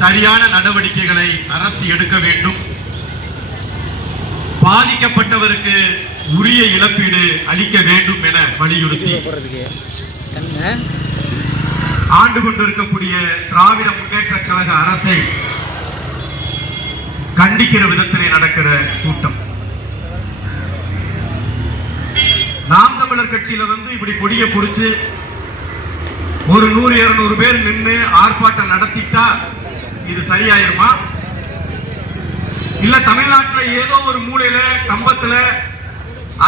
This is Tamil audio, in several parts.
சரியான நடவடிக்கைகளை அரசு எடுக்க வேண்டும். பாதிக்கப்பட்டவருக்கு உரிய இழப்பீடு அளிக்க வேண்டும் என வலியுறுத்தி. ஆண்டு கொண்டிருக்கக்கூடிய திராவிட முன்னேற்ற கழக அரசை கண்டிக்கிற விதத்திலே நடக்கிற கூட்டம். நாம் தமிழர் கட்சியில வந்து இப்படி கொடிய பொறிச்சு ஒரு நூறு இருநூறு பேர் நின்று ஆர்ப்பாட்டம் நடத்திட்டா இது சரியாயிருமா? இல்ல தமிழ்நாட்டில் ஏதோ ஒரு மூலையில கம்பத்துல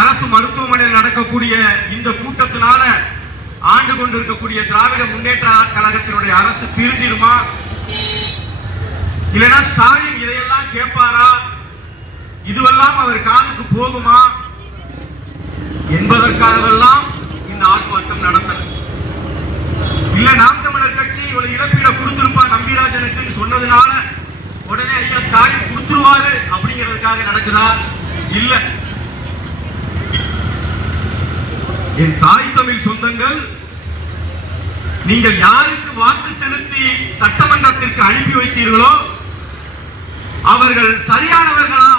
அரசு மருத்துவமனையில் நடக்கக்கூடிய இந்த கூட்டத்தினால ஆண்டு கொண்டிருக்கக்கூடிய திராவிட முன்னேற்ற கழகத்தினுடைய அரசு திருந்திருமா? இல்லைன்னா ஸ்டாலின் இதையெல்லாம் கேட்பாரா? இதுவெல்லாம் அவர் காதுக்கு போகுமா? என்பதற்காகவெல்லாம் இந்த ஆர்ப்பாட்டம் நடந்தது இல்ல நாம் தமிழர் கட்சி அப்படிங்கிறதுக்காக நடக்குதா இல்ல. என் தாய் தமிழ் சொந்தங்கள் நீங்கள் யாருக்கு வாக்கு செலுத்தி சட்டமன்றத்திற்கு அனுப்பி வைத்தீர்களோ அவர்கள் சரியானவர்களா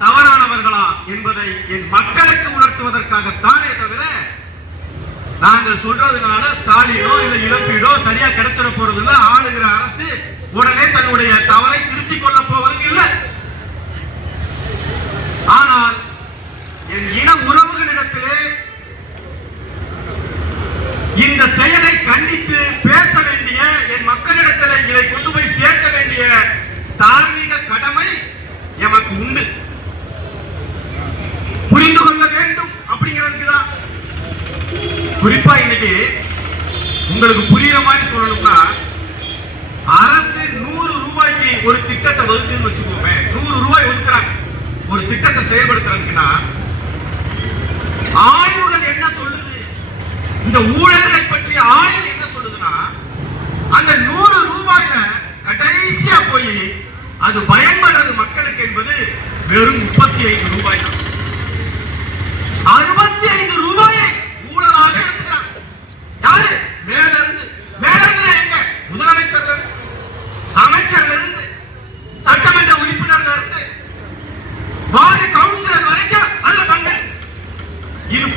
தவறானவர்களா என்பதை என் மக்களுக்கு உணர்த்துவதற்காகத்தானே தவிர நாங்கள் சொல்றதுனால ஸ்டாலினோ இல்ல இழப்பீடோ சரியா கிடைச்சிட போறது ஆளுகிற அரசு உடனே தன்னுடைய தவறை திருத்திக் கொள்ள போ இல்லை ஆனால் என் இன உறவுகளிடத்திலே இந்த செயலை கண்டித்து பேச வேண்டிய என் மக்களிடத்தில் இதை கொண்டு போய் சேர்க்க வேண்டிய தார்மீக கடமை எமக்கு உண்டு புரிந்து கொள்ள வேண்டும் அப்படிங்கிறதுக்கு தான் குறிப்பா இன்னைக்கு உங்களுக்கு புரியுற மாதிரி சொல்லணும்னா அரசு நூறு ரூபாய்க்கு ஒரு திட்டத்தை வகுக்குன்னு வச்சுக்கோமே நூறு ரூபாய் ஒதுக்குறாங்க. ஒரு திட்டத்தை செயல்படுத்துறதுக்குன்னா ஆய்வுகள் என்ன சொல்லுது? இந்த ஊழல்களை பற்றிய ஆய்வு என்ன சொல்லுதுன்னா அந்த நூறு ரூபாயில கடைசியா போய் அது பயன்படுறது மக்களுக்கு என்பது வெறும் முப்பத்தி ஐந்து ரூபாய் தான்.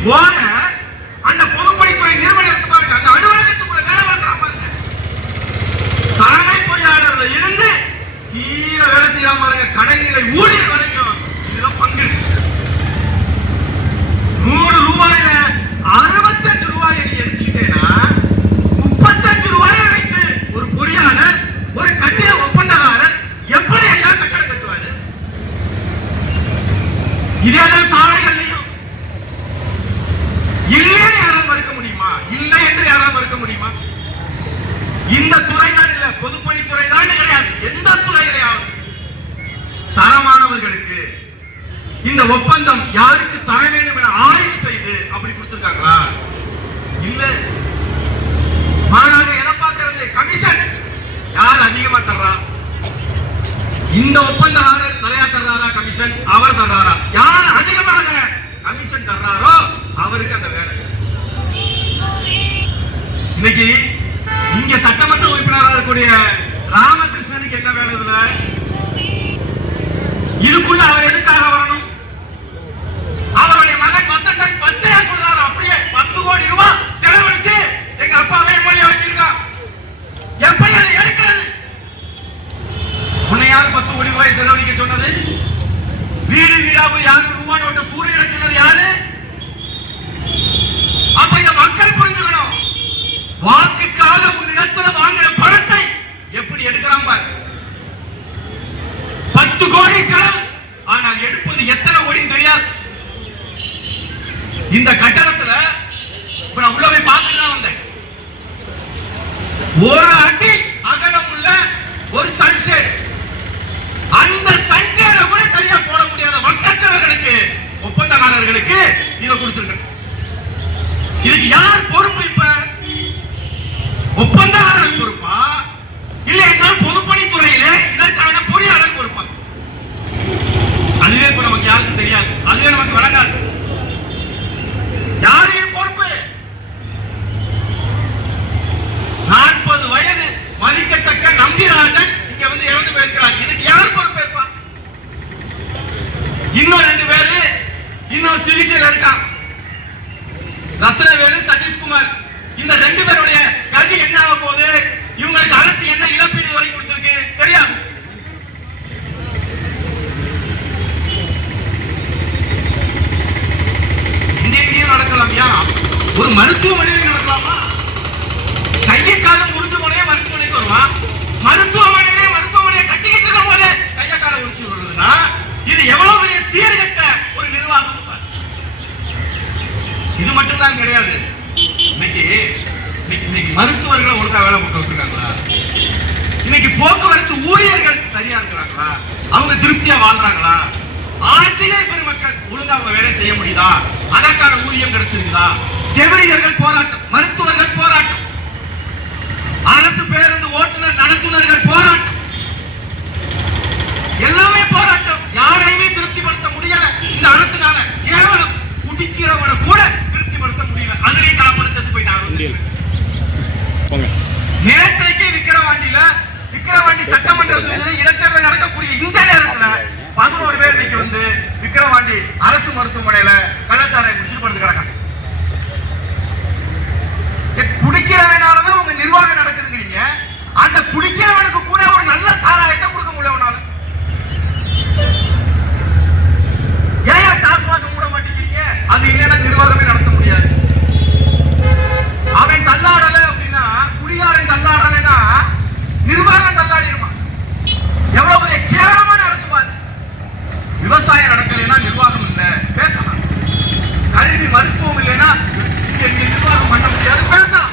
இது போல அந்த பொதுப்பணித்துறை நிறுவனம் இருக்கு பாருங்க அந்த அலுவலகத்துக்குள்ள வேலை பார்க்கிறான் பாருங்க தலைமை பொறியாளர்ல இருந்து கீழ வேலை செய்யறான் பாருங்க கடைநிலை ஊழியர் வரைக்கும் இதுல பங்கு இருக்கு நூறு ரூபாயில அறுபத்தஞ்சு ரூபாயை நீ எடுத்துக்கிட்டேன்னா முப்பத்தஞ்சு ரூபாயை வைத்து ஒரு பொறியாளர் ஒரு கட்டிட ஒப்பந்தக்காரர் எப்படி ஐயா கட்டடம் கட்டுவாரு இதேதான் சாலைகள்லையும் இல்லைன்னு யாராவது மறுக்க முடியுமா இல்லை என்று யாராவது மறுக்க முடியுமா இந்த துறை தான் இல்ல பொதுப்பணித்துறை தான் கிடையாது. எந்த துறையிலையாவது. தரமானவர்களுக்கு இந்த ஒப்பந்தம் யாருக்கு தர வேண்டும் என ஆய்வு செய்து அப்படி கொடுத்திருக்காங்களா? இல்ல. மாறாக என பார்க்கறது? கமிஷன். யார் அதிகமா தர்றா? இந்த ஒப்பந்தக்காரர் நிறைய தர்றாரா? கமிஷன். அவர் தர்றாரா? யார் அதிகமாக கமிஷன் தர்றாரோ அவருக்கு அந்த வேலை இன்னைக்கு இங்க சட்டமன்ற உறுப்பினராக இருக்கக்கூடிய ராமகிருஷ்ணனுக்கு என்ன வேலை இதுல? இதுக்குள்ள அவர் எதுக்காக வரணும்? ரத்னவேலு சதீஷ்குமார். இந்த ரெண்டு பேருடைய கதி என்ன ஆக போது இவங்களுக்கு அரசு என்ன இழப்பீடு வரை கொடுத்திருக்கு? தெரியாது. இந்திய நடக்கலாம் ஒரு மருத்துவமனையில் அவங்க திருப்தியா வாழ்றாங்களா? ஆசிரியர் பெருமக்கள் ஒழுங்கா அவங்க வேலை செய்ய முடியுதா? அதற்கான ஊதியம் கிடைச்சிருக்குதா? செவிலியர்கள் போராட்டம் மருத்துவர்கள் போராட்டம். அரசு பேருந்து ஓட்டுநர் நடத்துனர்கள் போராட்டம். எல்லாம் குடிக்கிறவனாலதான் உங்க நிர்வாகம் நடக்குதுங்கிறீங்க. அந்த குடிக்கிறவனுக்கு கூட ஒரு நல்ல சாராயத்தை கொடுக்க முடியவனால ஏன் டாஸ்மாக மூட மாட்டேங்கிறீங்க? அது இல்லைன்னா நிர்வாகமே நடத்த முடியாது. அவன் தள்ளாடல அப்படின்னா குடியாரன் தள்ளாடலைன்னா நிர்வாகம் தள்ளாடிடுமா எவ்வளவு பெரிய கேவலம் அரசு பாரு விவசாயம் நடக்கலைன்னா நிர்வாகம் இல்ல பேசலாம் கல்வி மருத்துவம் இல்லைன்னா இங்க இங்க நிர்வாகம் பண்ண முடியாது பேசலாம்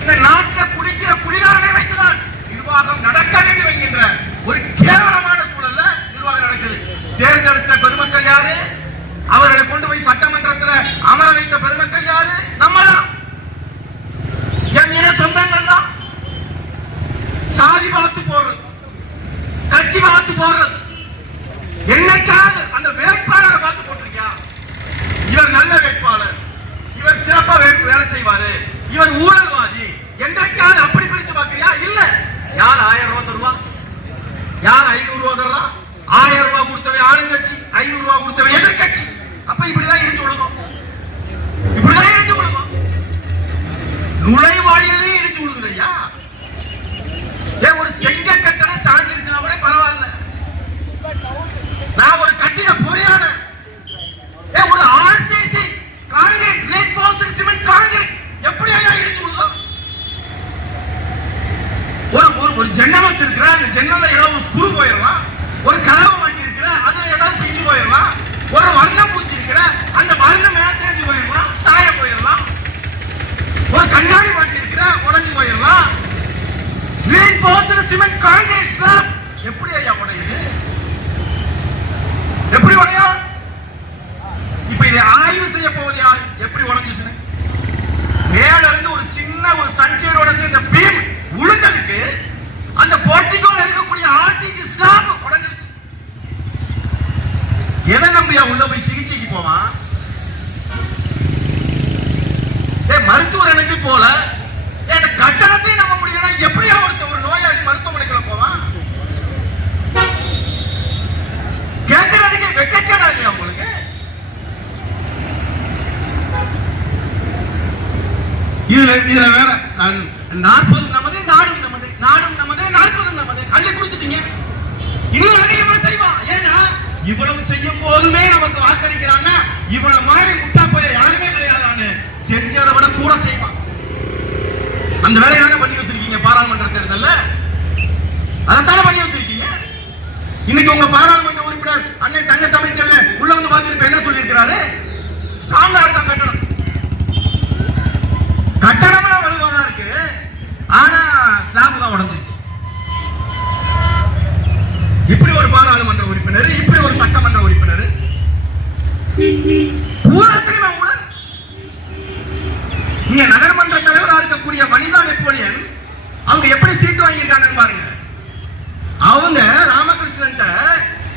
இந்த நாட்டுல குடிக்கிற குடிகாரனை வைத்துதான் நிர்வாகம் நடக்க வேண்டும் என்கின்ற ஒரு கேவலமான சூழல்ல நிர்வாகம் நடக்குது தேர்ந்தெடுத்த பெருமக்கள் யாரு? அவர்களை கொண்டு போய் சட்டமன்றத்தில் அமர வைத்த பெருமக்கள் யாரு? நம்ம தான் என் இன சொந்தங்கள் தான். சாதி பார்த்து போடுறது. கட்சி பார்த்து போடுறது. என்னைக்காவது அந்த வேட்பாளரை பார்த்து போட்டிருக்கியா? இவர் நல்ல வேட்பாளர். இவர் சிறப்பா வேலை செய்வாரு. இவர் ஊழல் இப்ப இதை அந்த வேலையை தானே பண்ணி வச்சிருக்கீங்க பாராளுமன்ற தேர்தல்ல? அதைத்தானே பண்ணி வச்சிருக்கீங்க? இன்னைக்கு உங்க பாராளுமன்ற உறுப்பினர் அண்ணன் தங்க தமிழ்ச்செல்வன் உள்ள வந்து பார்த்துட்டு என்ன சொல்லியிருக்கிறாரு? ஸ்ட்ராங்கா இருக்கான் கட்டணம். கட்டணம்லாம் வலுவா தான் இருக்கு. ஆனா ஸ்லாப் தான் உடஞ்சிருச்சு. இப்படி ஒரு பாராளுமன்ற உறுப்பினர் இப்படி ஒரு சட்டமன்ற உறுப்பினர். பூரத்திரிமா ஊழல். நீங்க நகர்மன்ற தலைவரா இருக்கக்கூடிய வனிதா நெப்போலியன் அவங்க எப்படி சீட்டு வாங்கியிருக்காங்கன்னு பாருங்க. அவங்க ராமகிருஷ்ணன்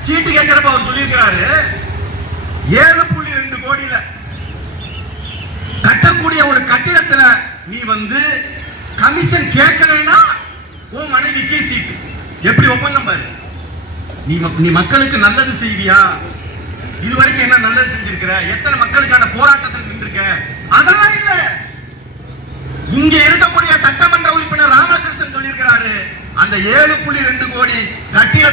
சீட்டு கேட்கிறப்ப அவர் சொல்லியிருக்கிறாரு. ஏழு புள்ளி ரெண்டு கோடியில கட்டக்கூடிய ஒரு கட்டிடத்துல நீ வந்து கமிஷன் கேட்கலன்னா உன் மனைவிக்கு சீட்டு. எப்படி ஒப்பந்தம் பாரு. நீ நீ மக்களுக்கு நல்லது செய்வியா? இது வரைக்கும் என்ன நல்லது செஞ்சிருக்கிற? எத்தனை மக்களுக்கான போராட்டத்தில் நின்றுக்க அதெல்லாம் இல்லை. இங்க இருக்கக்கூடிய சட்டமன்ற உறுப்பினர் ராமகிருஷ்ணன் சொல்லியிருக்கிறாரு. அந்த ஏழு புள்ளி ரெண்டு கோடி கட்டிடத்தை